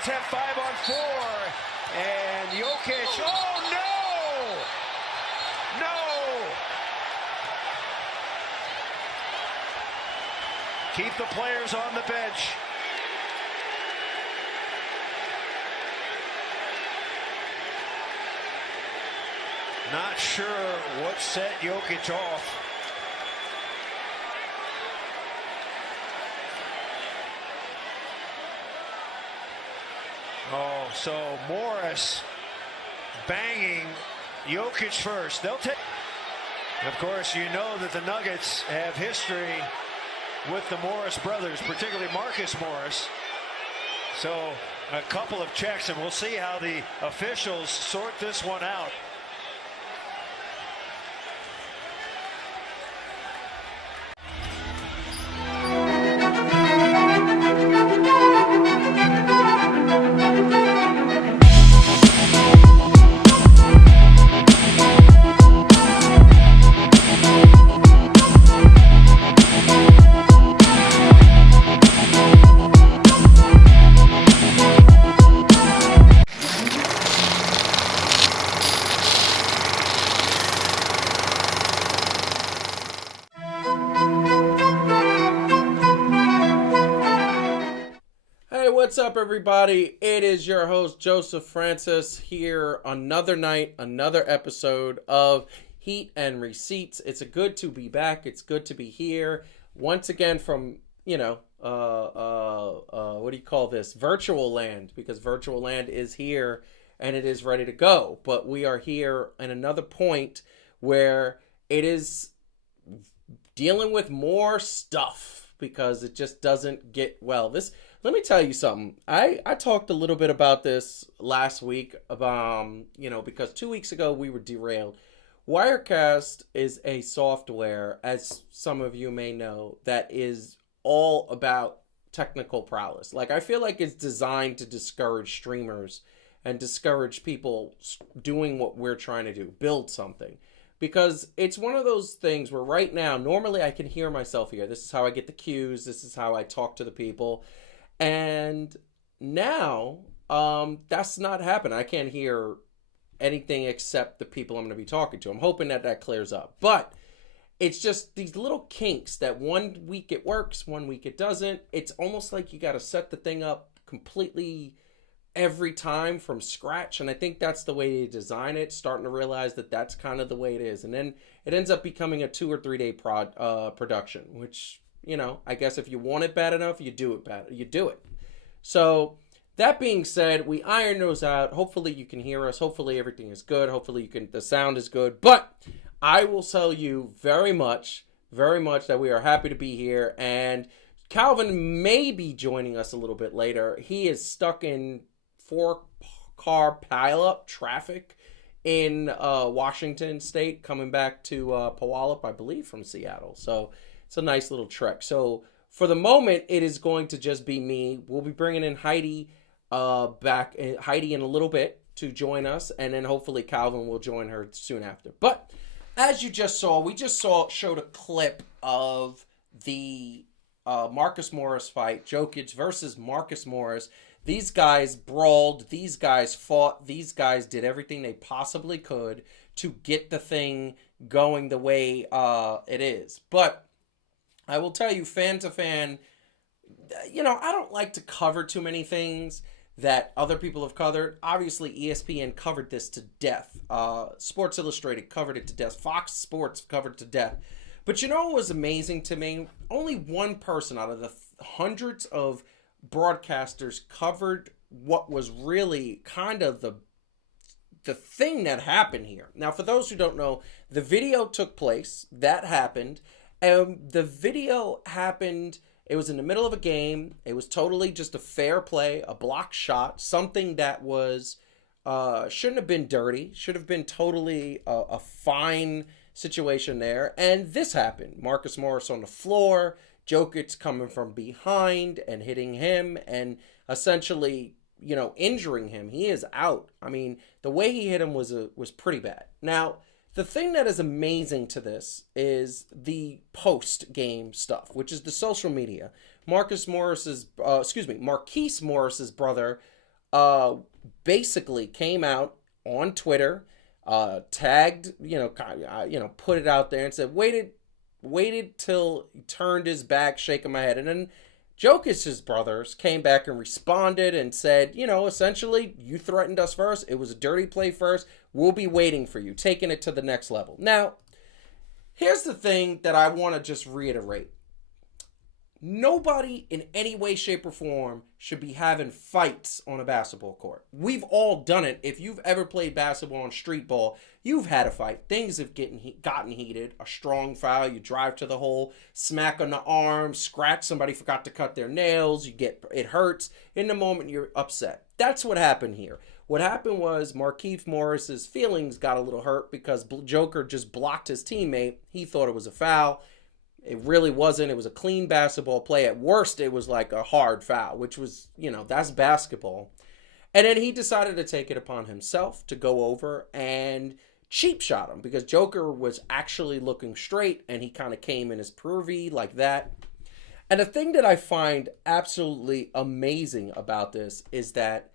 Nuggets have 5-on-4. And Jokic, oh no! No! Keep the players on the bench. Not sure what set Jokic off. Oh, so Morris banging Jokic first. They'll take. Of course, you know that the Nuggets have history with the Morris brothers, particularly Marcus Morris. So a couple of checks, and we'll see how the officials sort this one out. What's up, everybody? It is your host, Joseph Francis, here another night, another episode of Heat and Receipts. It's good to be back. It's good to be here once again from, what do you call this? Virtual land, because virtual land is here and it is ready to go. But we are here at another point where it is dealing with more stuff because it just doesn't get well. Let me tell you something. I talked a little bit about this last week, because 2 weeks ago we were derailed. Wirecast is a software, as some of you may know, that is all about technical prowess. Like, I feel like it's designed to discourage streamers and discourage people doing what we're trying to do, build something. Because it's one of those things where right now, normally I can hear myself here. This is how I get the cues. This is how I talk to the people. And now, that's not happening. I can't hear anything except the people I'm going to be talking to. I'm hoping that clears up. But it's just these little kinks that 1 week it works, 1 week it doesn't. It's almost like you got to set the thing up completely every time from scratch. And I think that's the way they design it, starting to realize that that's kind of the way it is. And then it ends up becoming a 2 or 3 day production, which, I guess if you want it bad enough, you do it. So that being said, we iron those out. Hopefully you can hear us. Hopefully everything is good. Hopefully the sound is good. But I will tell you very much that we are happy to be here. And Calvin may be joining us a little bit later. He is stuck in 4-car pileup traffic in Washington State, coming back to Puyallup, I believe, from Seattle. So it's a nice little trek. So for the moment, it is going to just be me. We'll be bringing in Heidi Heidi in a little bit to join us, and then hopefully Calvin will join her soon after. But as you just saw, showed a clip of the Marcus Morris fight, Jokic versus Marcus Morris. These guys brawled, these guys fought, these guys did everything they possibly could to get the thing going the way it is. But I will tell you, Fan2Fan, I don't like to cover too many things that other people have covered. Obviously, ESPN covered this to death. Sports Illustrated covered it to death. Fox Sports covered it to death. But what was amazing to me? Only one person out of the hundreds of broadcasters covered what was really kind of the thing that happened here. Now, for those who don't know, the video took place. That happened. The video happened, it was in the middle of a game. It was totally just a fair play, a block shot, something that was, shouldn't have been dirty, should have been totally a fine situation there. And this happened. Marcus Morris on the floor, Jokic coming from behind and hitting him and essentially, injuring him. He is out. I mean, the way he hit him was pretty bad. Now, the thing that is amazing to this is the post-game stuff, which is the social media. Marquise Morris's brother uh, basically came out on Twitter, tagged, put it out there and said, waited till he turned his back, shaking my head. And then Jokic's brothers came back and responded and said, essentially, you threatened us first. It was a dirty play first. We'll be waiting for you, taking it to the next level. Now, here's the thing that I want to just reiterate. Nobody in any way, shape, or form should be having fights on a basketball court. We've all done it. If you've ever played basketball on street ball, you've had a fight. Things have gotten heated. A strong foul, you drive to the hole, smack on the arm, scratch, somebody forgot to cut their nails, it hurts. In the moment, you're upset. That's what happened here. What happened was Markieff Morris's feelings got a little hurt because Joker just blocked his teammate. He thought it was a foul. It really wasn't. It was a clean basketball play. At worst, it was like a hard foul, which was, that's basketball. And then he decided to take it upon himself to go over and cheap shot him because Joker was actually looking straight and he kind of came in his pervy like that. And the thing that I find absolutely amazing about this is that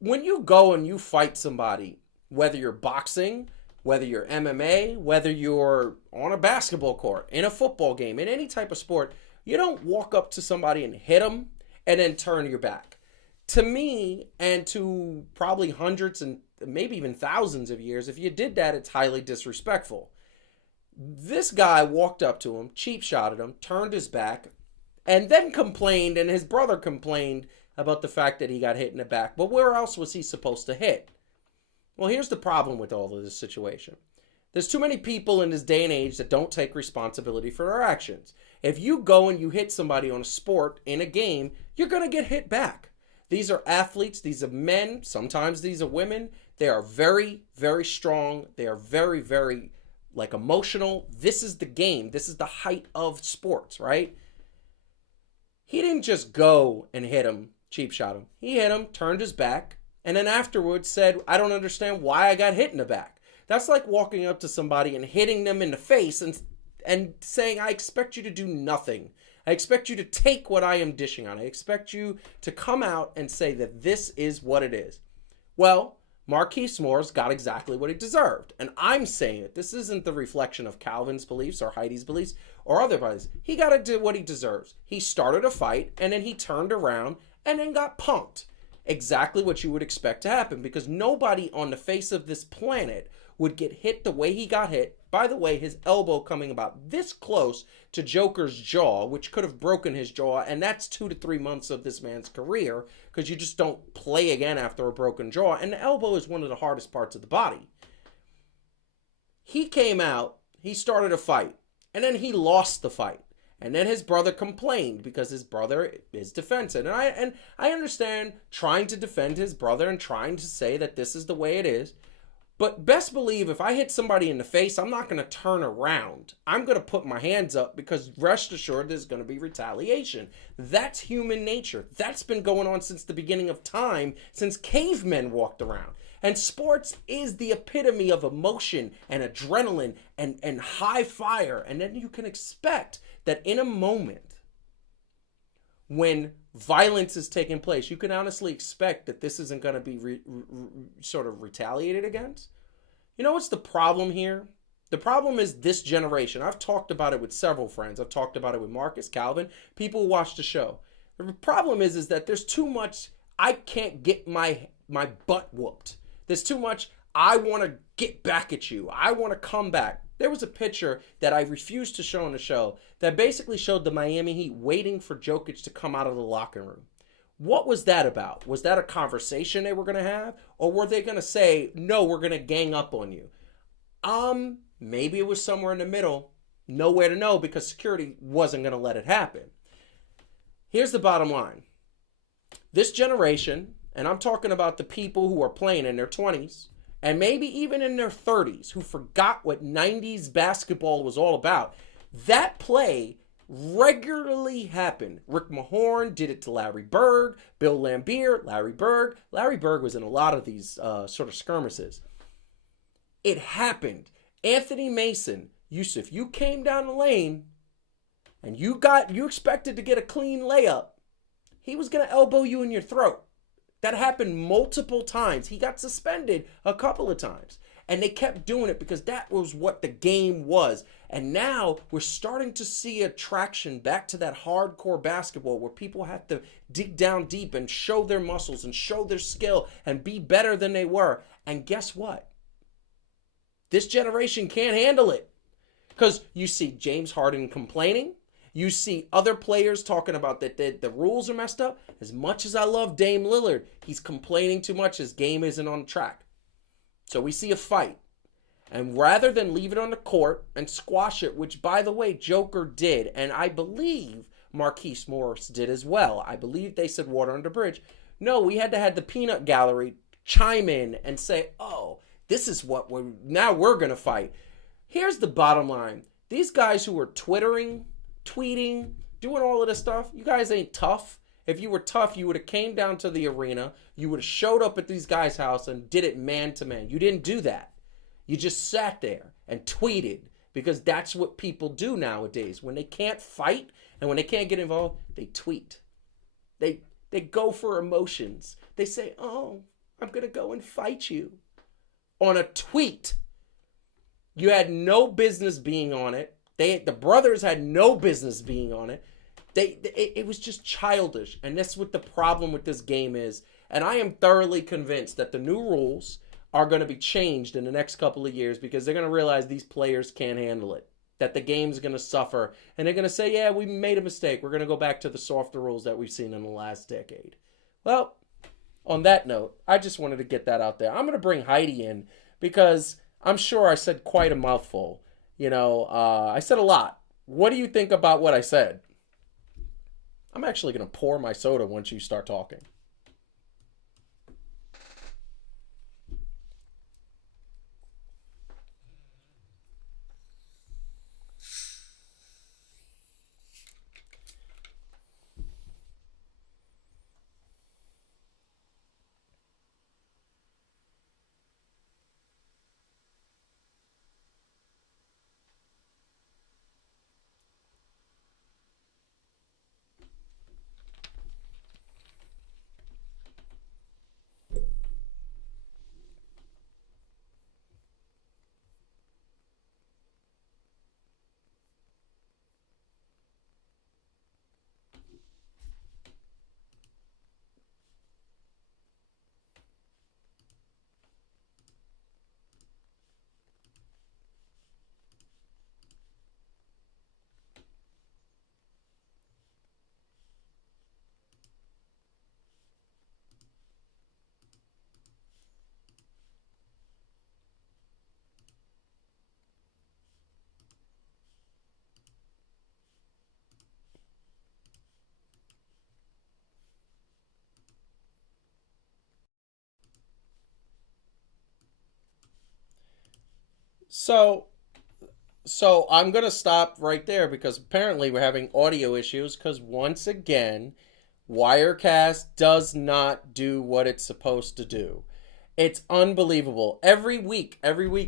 when you go and you fight somebody, whether you're boxing, whether you're MMA, whether you're on a basketball court, in a football game, in any type of sport, you don't walk up to somebody and hit them and then turn your back. To me, and to probably hundreds and maybe even thousands of years, if you did that, it's highly disrespectful. This guy walked up to him, cheap shotted him, turned his back, and then complained, and his brother complained about the fact that he got hit in the back. But where else was he supposed to hit? Well, here's the problem with all of this situation. There's too many people in this day and age that don't take responsibility for their actions. If you go and you hit somebody on a sport, in a game, you're going to get hit back. These are athletes. These are men. Sometimes these are women. They are very, very strong. They are very, very, emotional. This is the game. This is the height of sports, right? He didn't just go and hit him, cheap shot him. He hit him, turned his back, and then afterwards said, I don't understand why I got hit in the back. That's like walking up to somebody and hitting them in the face and saying, I expect you to do nothing. I expect you to take what I am dishing on. I expect you to come out and say that this is what it is. Well, Markieff Morris got exactly what he deserved. And I'm saying it. This isn't the reflection of Calvin's beliefs or Heidi's beliefs or other beliefs. He got to do what he deserves. He started a fight and then he turned around and then got punked. Exactly what you would expect to happen because nobody on the face of this planet would get hit the way he got hit. By the way, his elbow coming about this close to Joker's jaw, which could have broken his jaw, and that's 2 to 3 months of this man's career because you just don't play again after a broken jaw, and the elbow is one of the hardest parts of the body. He came out, he started a fight, and then he lost the fight. And then his brother complained because his brother is defensive. And I understand trying to defend his brother and trying to say that this is the way it is. But best believe if I hit somebody in the face, I'm not going to turn around. I'm going to put my hands up because rest assured there's going to be retaliation. That's human nature. That's been going on since the beginning of time, since cavemen walked around. And sports is the epitome of emotion and adrenaline and high fire. And then you can expect that in a moment when violence is taking place, you can honestly expect that this isn't going to be sort of retaliated against. You know what's the problem here? The problem is this generation. I've talked about it with several friends. I've talked about it with Marcus, Calvin, people who watch the show. The problem is that there's too much, I can't get my butt whooped. There's too much, I want to get back at you. I want to come back. There was a picture that I refused to show on the show that basically showed the Miami Heat waiting for Jokic to come out of the locker room. What was that about? Was that a conversation they were going to have? Or were they going to say, no, we're going to gang up on you? Maybe it was somewhere in the middle. Nowhere to know because security wasn't going to let it happen. Here's the bottom line. This generation, and I'm talking about the people who are playing in their 20s, and maybe even in their 30s, who forgot what 90s basketball was all about. That play regularly happened. Rick Mahorn did it to Larry Bird, Bill Laimbeer, Larry Bird. Larry Bird was in a lot of these sort of skirmishes. It happened. Anthony Mason, if you came down the lane and you expected to get a clean layup, he was going to elbow you in your throat. That happened multiple times. He got suspended a couple of times. And they kept doing it because that was what the game was. And now we're starting to see a traction back to that hardcore basketball where people have to dig down deep and show their muscles and show their skill and be better than they were. And guess what? This generation can't handle it. Because you see James Harden complaining. You see other players talking about that the rules are messed up. As much as I love Dame Lillard, he's complaining too much. His game isn't on track. So we see a fight. And rather than leave it on the court and squash it, which, by the way, Joker did, and I believe Marquise Morris did as well. I believe they said water under the bridge. No, we had to have the peanut gallery chime in and say, oh, this is what we're going to fight. Here's the bottom line. These guys who are twittering, tweeting, doing all of this stuff, you guys ain't tough. If you were tough, you would have came down to the arena. You would have showed up at these guys' house and did it man to man. You didn't do that. You just sat there and tweeted because that's what people do nowadays. When they can't fight and when they can't get involved, they tweet. They go for emotions. They say, oh, I'm going to go and fight you on a tweet. You had no business being on it. The brothers had no business being on it. It was just childish. And that's what the problem with this game is. And I am thoroughly convinced that the new rules are going to be changed in the next couple of years because they're going to realize these players can't handle it. That the game's going to suffer. And they're going to say, yeah, we made a mistake. We're going to go back to the softer rules that we've seen in the last decade. Well, on that note, I just wanted to get that out there. I'm going to bring Heidi in because I'm sure I said quite a mouthful. You know, I said a lot. What do you think about what I said? I'm actually going to pour my soda once you start talking. So I'm going to stop right there because apparently we're having audio issues because once again, Wirecast does not do what it's supposed to do. It's unbelievable. Every week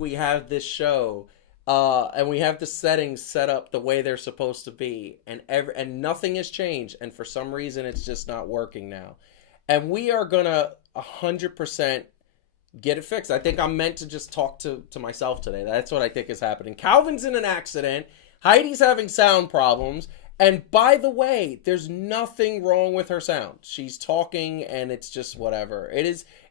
we have this show and we have the settings set up the way they're supposed to be and nothing has changed and for some reason it's just not working now. And we are going to 100% get it fixed. I think I'm meant to just talk to myself today. That's what I think is happening. Calvin's in an accident. Heidi's having sound problems. And by the way, there's nothing wrong with her sound. She's talking and it's just whatever. It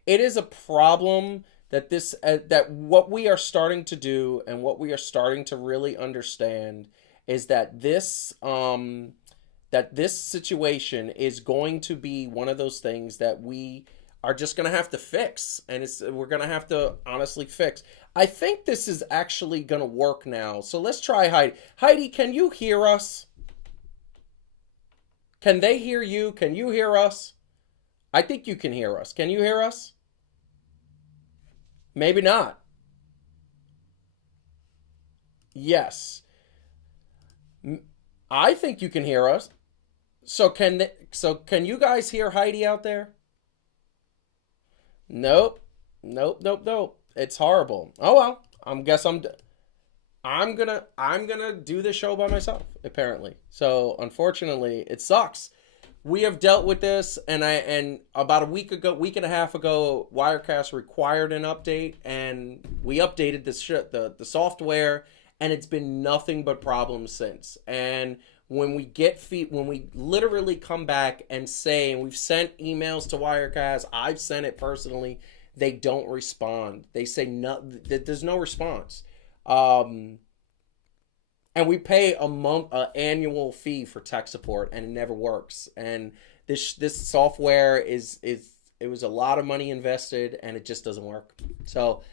is a problem that that what we are starting to do and what we are starting to really understand is that this situation is going to be one of those things that we are just going to have to fix. And we're going to have to honestly fix. I think this is actually going to work now. So let's try Heidi. Heidi, can you hear us? Can they hear you? Can you hear us? I think you can hear us. Can you hear us? Maybe not. Yes. I think you can hear us. So can you guys hear Heidi out there? Nope. It's horrible. Oh well. I'm gonna do this show by myself, apparently. So unfortunately, it sucks. we have dealt with this, and about a week and a half ago, Wirecast required an update, and we updated the software, and it's been nothing but problems since. And when we literally come back and say, and we've sent emails to Wirecast, I've sent it personally, they don't respond. They say no, there's no response. And we pay an annual fee for tech support, and it never works. And this software it was a lot of money invested, and it just doesn't work. So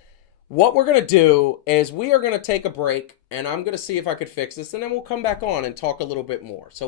what we're gonna do is we are gonna take a break, and I'm gonna see if I could fix this, and then we'll come back on and talk a little bit more. So